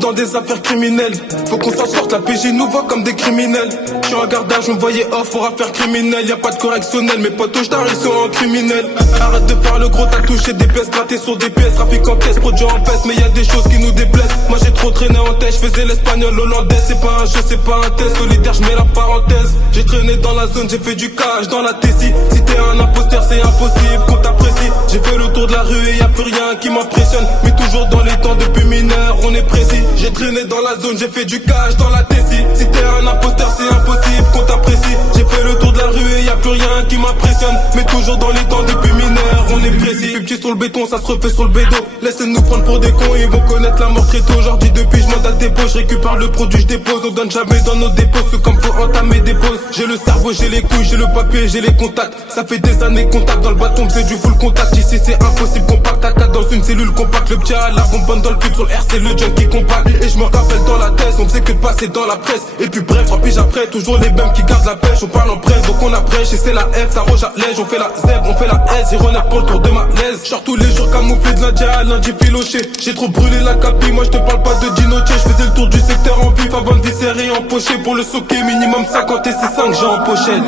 Dans des affaires criminelles, faut qu'on s'en sorte, la PJ nous voit comme des criminels. J'suis en gardage, on me voyait off pour affaire criminelle. Y'a pas de correctionnel, mes potes j't'arrive, ils sont en criminel. Arrête de faire le gros, t'as touché des pièces, gratté sur des pièces. Trafic en caisse, produit en peste, mais y'a des choses qui nous déplaisent. Moi j'ai trop traîné en tête, j'faisais l'espagnol hollandais. C'est pas un jeu, c'est pas un test, solidaire, j'mets la parenthèse. J'ai traîné dans la zone, j'ai fait du cash dans la Tessie. Si t'es un imposteur, c'est impossible qu'on t'apprécie. J'ai fait le tour de la rue et y'a plus rien qui m'impressionne. Mais toujours dans les temps depuis mineur, on est précis. J'ai traîné dans la zone, j'ai fait du cash dans la Tessie. Si t'es un imposteur, c'est impossible qu'on t'apprécie. J'ai fait le tour de la rue et y'a plus rien qui m'impressionne. Mais toujours dans les temps depuis mineur, on est précis. Plus petit sur le béton, ça se refait sur le bédo. Laissez-nous prendre pour des cons, ils vont connaître la mort très tôt. Aujourd'hui depuis je monte à dépôt, je récupère le produit, je dépose. On donne jamais dans nos dépôts, c'est comme faut entamer des pauses. J'ai le cerveau, j'ai les couilles, j'ai le papier, j'ai les contacts. Ça fait des années qu'on tape dans le bâton, c'est du full contact. Ici c'est impossible, compact à 4 dans une cellule compacte. Le petit à la bombe dans le cul sur le RC, le junkie compact. Et je me rappelle dans la tête, on faisait que de passer dans la presse. Et puis bref, 3 piges après, toujours les mêmes qui gardent la pêche. On parle en presse, donc on abrège et c'est la F, ça roge à l'ège, on fait la Z, on fait la S, j'ai renard pour le tour de ma laise. J'sors tous les jours camouflé de lundi à lundi filoché. J'ai trop brûlé la capi, moi je te parle pas de Dinoche. Je faisais le tour du secteur en vif avant de viscérer en poché. Pour le soquer minimum 50 et c'est 5 j'ai en pochette.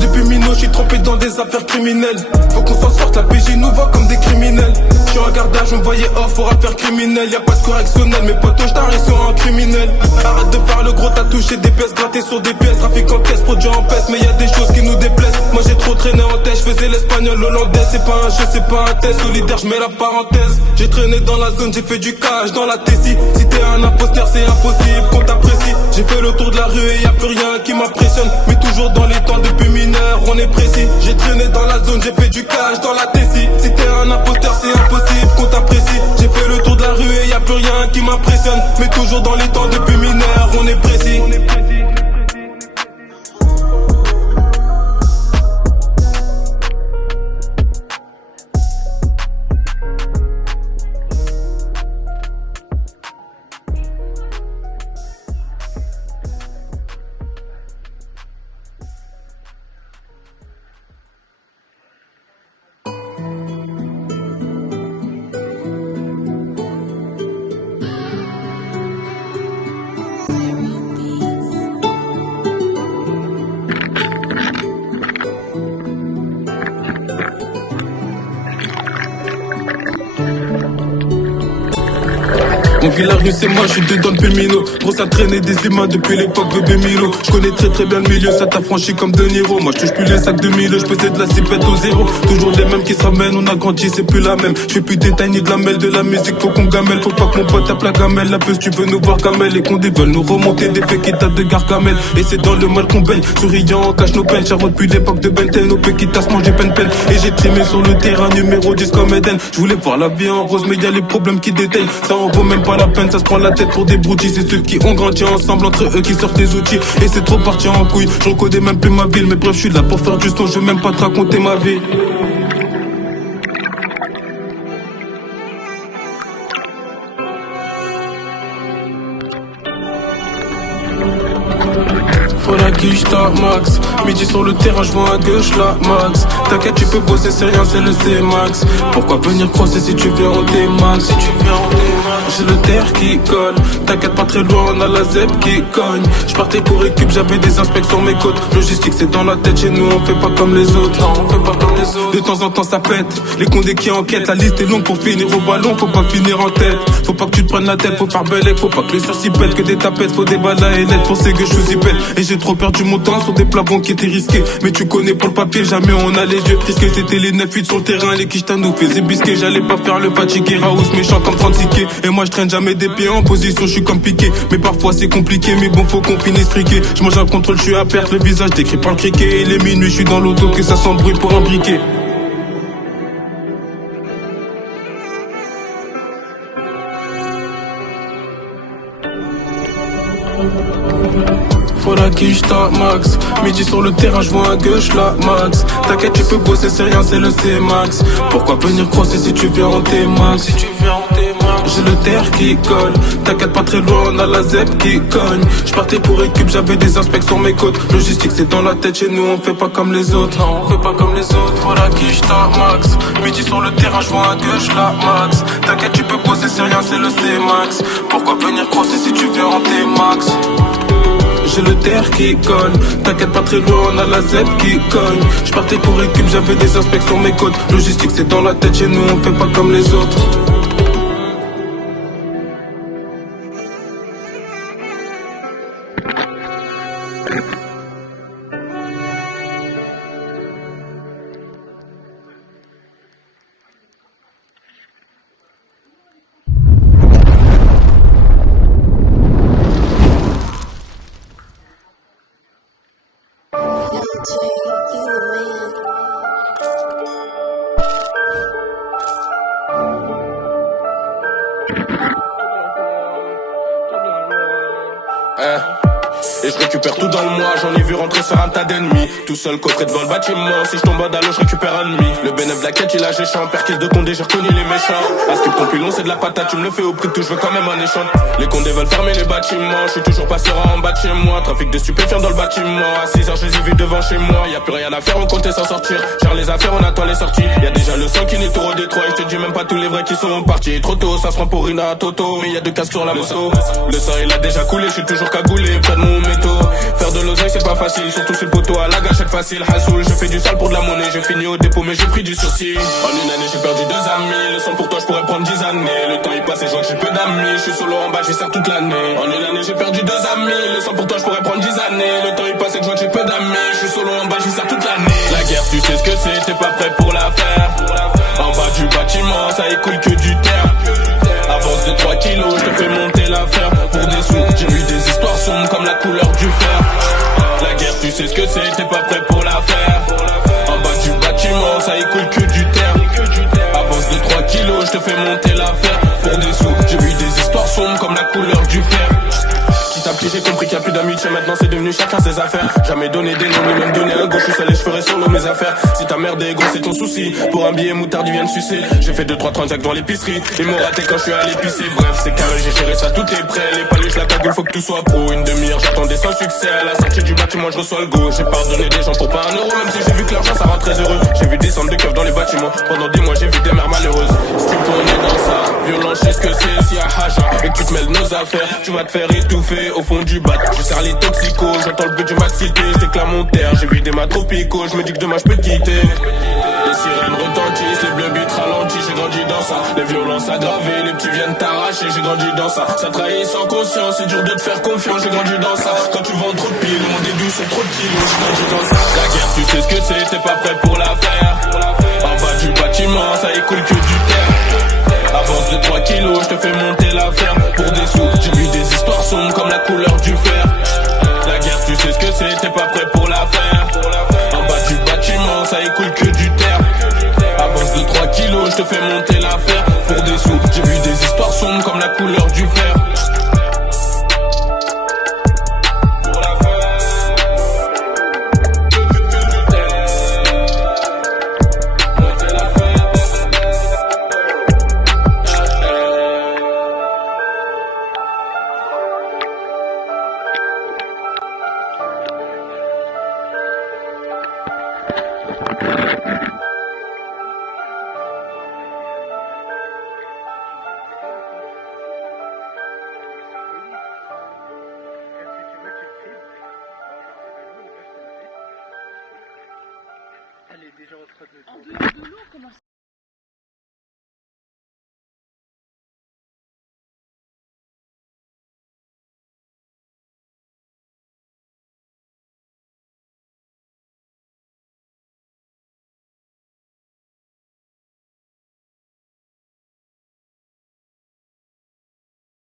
Depuis Mino, je suis trempé dans des affaires criminelles. Faut qu'on s'en sorte, la PJ nous voit comme des criminels. J'suis en gardage, on me voyait off pour affaires criminelles. Y'a pas de correctionnel, mes potos j't'arrête sur un criminel. Arrête de faire le gros, t'as touché des pièces, gratté sur des pièces. Trafic en caisse, produit en peste, mais y'a des choses qui nous déplaisent. Moi j'ai trop traîné en tête, j'faisais l'espagnol hollandais. C'est pas un jeu, c'est pas un test, solidaire, j'mets la parenthèse. J'ai traîné dans la zone, j'ai fait du cash dans la Tessie. Si t'es un imposteur, c'est impossible qu'on t'apprécie. J'ai fait le tour de la rue et y'a plus rien qui m'impressionne. Mais toujours dans les temps depuis mineur, on est précis. J'ai traîné dans la zone, j'ai fait du cash dans la Tessie. Si t'es un imposteur, c'est impossible qu'on t'apprécie. J'ai fait le tour de la rue et y'a plus rien qui m'impressionne. Mais toujours dans les temps depuis mineur, on est précis. On vit la rue, c'est moi, je suis dedans le pémino. Gros, ça traînait des humains depuis l'époque de Bémilo. Je connais très bien le milieu, ça t'a franchi comme De Niro. Moi, je touche plus les sacs de mille, je faisais de la cipette au zéro. Toujours les mêmes qui se ramènent, on a grandi, c'est plus la même. Je fais plus détail ni de la mêle, de la musique, faut qu'on gamelle. Faut pas que mon pote tape la gamelle, la peuse, tu veux nous voir gamelle. Les condés veulent nous remonter des faits qui datent de Gargamel. Et c'est dans le mal qu'on baigne, souriant, on cache nos peines. Charlotte depuis l'époque de Benten, nos péquitas manger peine. Et j'ai trimé sur le terrain, numéro 10 comme Eden. Je voulais voir la vie en rose, mais y a les problèmes qui détaillent. Ça en vaut même pas la peine, ça se prend la tête pour des broutilles. C'est ceux qui ont grandi ensemble, entre eux qui sortent des outils. Et c'est trop parti en couille, j'en connais même plus ma ville. Mais bref, je suis là pour faire du son, je veux même pas te raconter ma vie. Faut la quiche ta max. Midi sur le terrain, je vois à gauche la max. T'inquiète, tu peux bosser, c'est rien, c'est le C-max. Pourquoi venir crosser si tu viens en D-max? Si tu viens en D-max. J'ai le terre qui colle. T'inquiète pas très loin, on a la ZEP qui cogne. J'partais pour récup, j'avais des inspections sur mes côtes. Logistique, c'est dans la tête, chez nous, on fait pas comme les autres. Non, on fait pas comme les autres. De temps en temps, ça pète. Les condés qui enquêtent, la liste est longue pour finir au ballon. Faut pas finir en tête. Faut pas que tu te prennes la tête, faut faire belle. Faut pas que les sourcils pètent, que des tapettes. Faut des balles à ailettes pour ces que je suis belle. Et j'ai trop perdu mon temps sur des plafonds qui étaient risqués. Mais tu connais pour le papier, jamais on a les yeux frisqués. C'était les 9-8 sur le terrain, les quiches nous faisaient bisquer. J'allais pas faire le fatigué, Raouz méchant comme 36 quais. Et moi je traîne jamais des pieds en position, je suis comme piqué. Mais parfois c'est compliqué, mais bon faut qu'on finisse friqué. Je mange un contrôle, je suis à perte, le visage décrit par le criquet. Il est minuit, je suis dans l'auto, que ça sent bruit pour un briquet. Faut la quiche ta max. Midi sur le terrain, je vois à gauche la max. T'inquiète, tu peux bosser, c'est rien, c'est le C-max. Pourquoi venir crosser si tu viens en T-max? Si tu viens en T-max. J'ai le terre qui colle. T'inquiète pas très loin, on a la ZEP qui cogne. J'partais pour récup, j'avais des inspections sur mes côtes. Logistique, c'est dans la tête, chez nous, on fait pas comme les autres. Non, on fait pas comme les autres. Faut la quiche ta max. Midi sur le terrain, je vois à gauche la max. T'inquiète, tu peux bosser, c'est rien, c'est le C-max. Pourquoi venir crosser si tu viens en T-max? J'ai le terre qui colle. T'inquiète pas très loin, on a la ZEP qui cogne. J'partais pour récup, j'avais des inspections sur mes côtes. Logistique, c'est dans la tête, chez nous, on fait pas comme les autres. Et je récupère tout dans le mois, j'en ai vu rentrer sur un tas d'ennemis. Tout seul coffré devant le bâtiment, si je tombe en dallo, je récupère un demi. Le bénéf de la quête, il a géchant, perquise de Condé, j'ai reconnu les méchants. À ce que ton pilon, c'est de la patate, tu me le fais au prix de tout, je veux quand même un échange. Les Condés veulent fermer les bâtiments, je suis toujours pas serein en bas de chez moi. Trafic de stupéfiants dans le bâtiment, à 6h je les ai vus devant chez moi. Y'a plus rien à faire, on comptait s'en sortir. Gère les affaires, on attend les sorties. Y'a déjà le sang qui n'est tout redétruit, je te dis même pas tous les vrais qui sont partis. Trop tôt, ça se prend pour une Toto, mais y'a deux casques sur la moto. Le sang il a déjà coulé, je suis toujours cagoulé, près de mon métaux. Faire de l'oseille c'est pas facile, surtout sur le poteau à la gâchette facile. Hassoul, je fais du sale pour de la monnaie, j'ai fini au dépôt mais j'ai pris du sursis. En une année j'ai perdu 2 amis, le sang pour toi je pourrais prendre 10 années. Le temps il passe et je vois que j'ai peu d'amis, je suis solo en bas, je sers toute l'année. En une année j'ai perdu 2 amis, le sang pour toi je pourrais prendre 10 années. Le temps il passe et je vois que j'ai peu d'amis, je suis solo en bas, je sers toute l'année. La guerre tu sais ce que c'est, t'es pas prêt pour la faire. En bas du bâtiment, ça écoule que du terre. Avance de 3 kilos, je te fais monter l'affaire. Pour des sous, j'ai vu des histoires sombres comme la couleur du fer. La guerre, tu sais ce que c'est, t'es pas prêt pour la faire. En bas du bâtiment, ça écoule que du terre. Avance de 3 kilos, je te fais monter l'affaire. Pour des sous, j'ai vu des histoires sombres comme la couleur du fer. J'ai compris qu'il n'y a plus d'amitié, maintenant c'est devenu chacun ses affaires. Jamais donné des noms, ni même donné un go, je suis seul et je ferai solo mes affaires. Si ta merde est gros, c'est ton souci. Pour un billet moutarde, ils viennent sucer. J'ai fait 2-3 transacts dans l'épicerie. Ils m'ont raté quand je suis à l'épicerie. Bref, c'est carré, j'ai géré ça, tout est prêt. Les paluches, la cagoule, faut que tout soit pro. Une demi-heure, j'attendais sans succès. À la sortie du bâtiment, je reçois le go. J'ai pardonné des gens pour pas un euro, même si j'ai vu que l'argent ça rend très heureux. J'ai vu descendre des keufs dans les bâtiments. Pendant des mois, j'ai vu des mères malheureuses. Si tu connais dans ça, violence, je sais ce que c'est. Si y a haja et que tu te mêles nos affaires, tu vas te faire étouffer au fond du bat. Les toxicos, j'entends le bruit du max cité, je déclare mon terre, j'ai vu des mâts tropicaux, je me dis que demain je peux te quitter. Les sirènes retentissent, les bleus bits ralentissent, j'ai grandi dans ça. Les violences aggravées, les petits viennent t'arracher, j'ai grandi dans ça. Ça trahit sans conscience, c'est dur de te faire confiance, j'ai grandi dans ça. Quand tu vends trop de piles, mon début c'est trop de kilos, j'ai grandi dans ça. La guerre, tu sais ce que c'est, t'es pas prêt pour la faire. En bas du bâtiment, ça écoule que du terre. Avance de 3 kilos, je te fais monter l'affaire. Pour des sous, j'ai vu des histoires sombres comme la couleur du fer. La guerre, tu sais ce que c'est, t'es pas prêt pour la faire. En bas du bâtiment, ça écoule que du terre. Avance de 3 kilos, je te fais monter l'affaire. Pour des sous, j'ai vu des histoires sombres comme la couleur du fer. Elle est déjà en train de... En dehors de l'eau, comment ça?